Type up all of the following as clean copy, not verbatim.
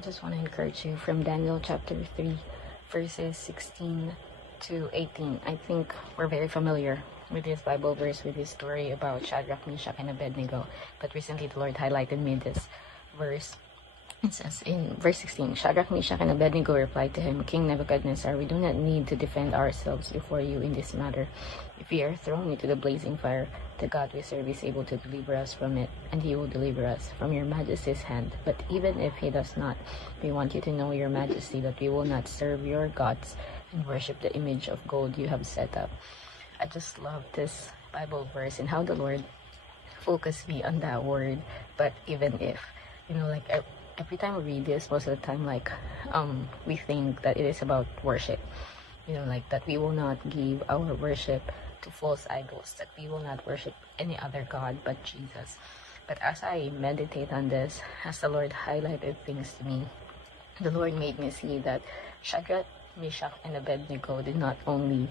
just want to encourage you from Daniel chapter 3, verses 16 to 18. I think we're very familiar with this Bible verse, with this story about Shadrach, Meshach, and Abednego. But recently the Lord highlighted me this verse. It says in verse 16, Shadrach, Meshach, and Abednego replied to him, King Nebuchadnezzar, we do not need to defend ourselves before you in this matter. If we are thrown into the blazing fire, the God we serve is able to deliver us from it, and he will deliver us from your majesty's hand. But even if he does not, we want you to know, your majesty, that we will not serve your gods and worship the image of gold you have set up. I just love this Bible verse and how the Lord focused me on that word. But even if, every time we read this, most of the time, we think that it is about worship. That we will not give our worship to false idols, that we will not worship any other God but Jesus. But as I meditate on this, as the Lord highlighted things to me, the Lord made me see that Shadrach, Meshach, and Abednego did not only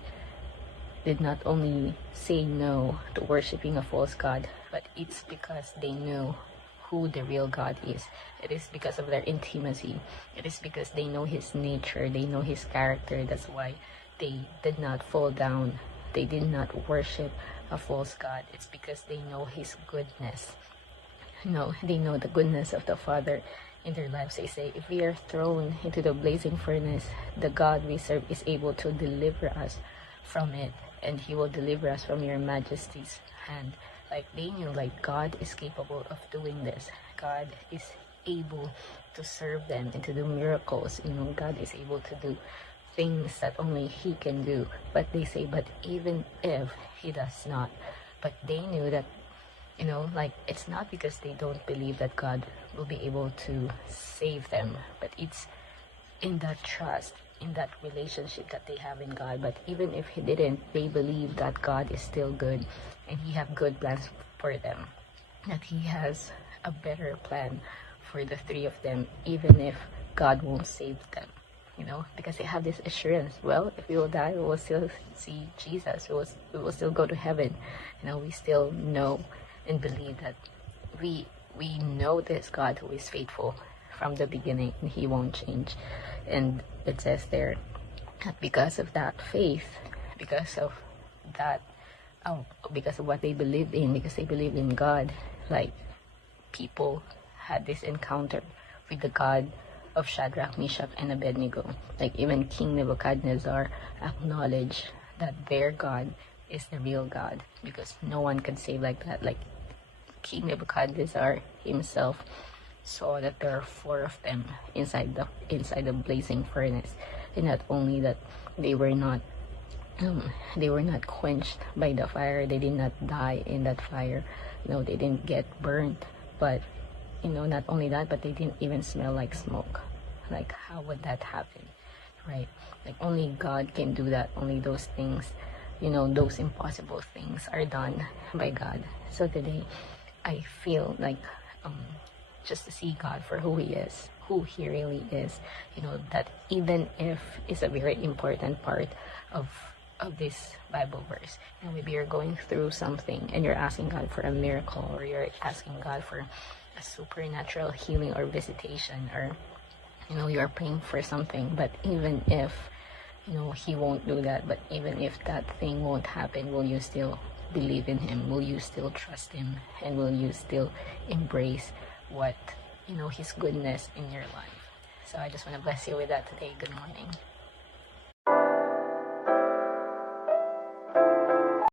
say no to worshiping a false God, but it's because they knew who the real God is. It is because of their intimacy. It is because they know his nature, they know his character. That's why they did not fall down. They did not worship a false God. It's because they know his goodness. They know the goodness of the Father in their lives. They say, if we are thrown into the blazing furnace, the God we serve is able to deliver us from it, and he will deliver us from your majesty's hand. They knew, God is capable of doing this. God is able to serve them and to do miracles. God is able to do things that only he can do. But they say, but even if he does not, but they knew that, it's not because they don't believe that God will be able to save them, but it's in that trust, in that relationship that they have in God. But even if he didn't, they believe that God is still good and he have good plans for them, that he has a better plan for the three of them, even if God won't save them, because they have this assurance, well, if we will die, we will still see Jesus, we will still go to heaven. We still know and believe that we know this God who is faithful from the beginning, and he won't change. And it says there that because of that faith, because of what they believed in, because they believed in God, people had this encounter with the God of Shadrach, Meshach, and Abednego. Even King Nebuchadnezzar acknowledged that their God is the real God, because no one can save like that. King Nebuchadnezzar himself saw that there are four of them inside the blazing furnace, and not only that, they were not quenched by the fire. They did not die in that fire. They didn't get burnt. But not only that, but they didn't even smell like smoke. How would that happen, right? Only God can do that. Only those things, those impossible things are done by God. So today I feel just to see God for who he is, who he really is, that even if it's a very important part of this Bible verse, maybe you're going through something and you're asking God for a miracle, or you're asking God for a supernatural healing or visitation, or you're praying for something, but even if he won't do that, but even if that thing won't happen, will you still believe in him? Will you still trust him? And will you still embrace what his goodness in your life? So I just want to bless you with that today. Good morning.